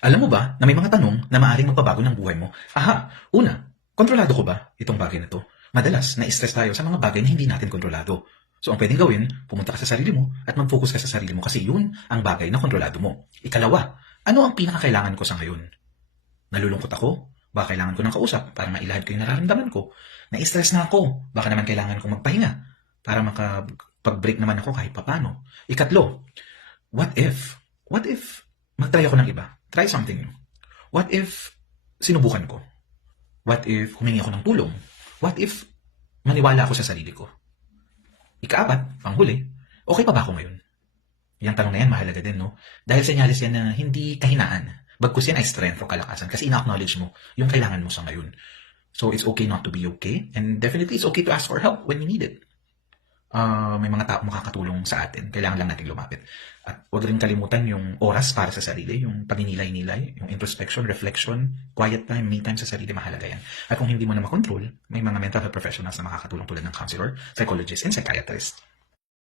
Alam mo ba na may mga tanong na maaaring magbabago ng buhay mo? Aha, una, kontrolado ko ba itong bagay na to? Madalas, na-stress tayo sa mga bagay na hindi natin kontrolado. So, ang pwedeng gawin, pumunta ka sa sarili mo at mag-focus ka sa sarili mo kasi yun ang bagay na kontrolado mo. Ikalawa, ano ang pinakakailangan ko sa ngayon? Nalulungkot ako? Baka kailangan ko ng kausap para mailahad ko yung nararamdaman ko. Na-stress na ako? Baka naman kailangan kong magpahinga para makapag-break naman ako kahit papano. Ikatlo, what if? What if mag-try ako ng iba? Try something new. What if sinubukan ko? What if humingi ako ng tulong? What if maniwala ako sa sarili ko? Ikaapat, panghuli, okay pa ba ako ngayon? Yang tanong na yan, mahalaga din, no? Dahil senyalis yan na hindi kahinaan. Bagkus yan ay strength o kalakasan kasi ina-acknowledge mo yung kailangan mo sa ngayon. So, it's okay not to be okay. And definitely, it's okay to ask for help when you need it. May mga tao makakatulong sa atin. Kailangan lang natin lumapit. At huwag rin kalimutan yung oras para sa sarili, yung paninilay-nilay, yung introspection, reflection, quiet time, me time sa sarili, mahalaga yan. At kung hindi mo na makontrol, may mga mental health professionals na makakatulong tulad ng counselor, psychologist, and psychiatrist.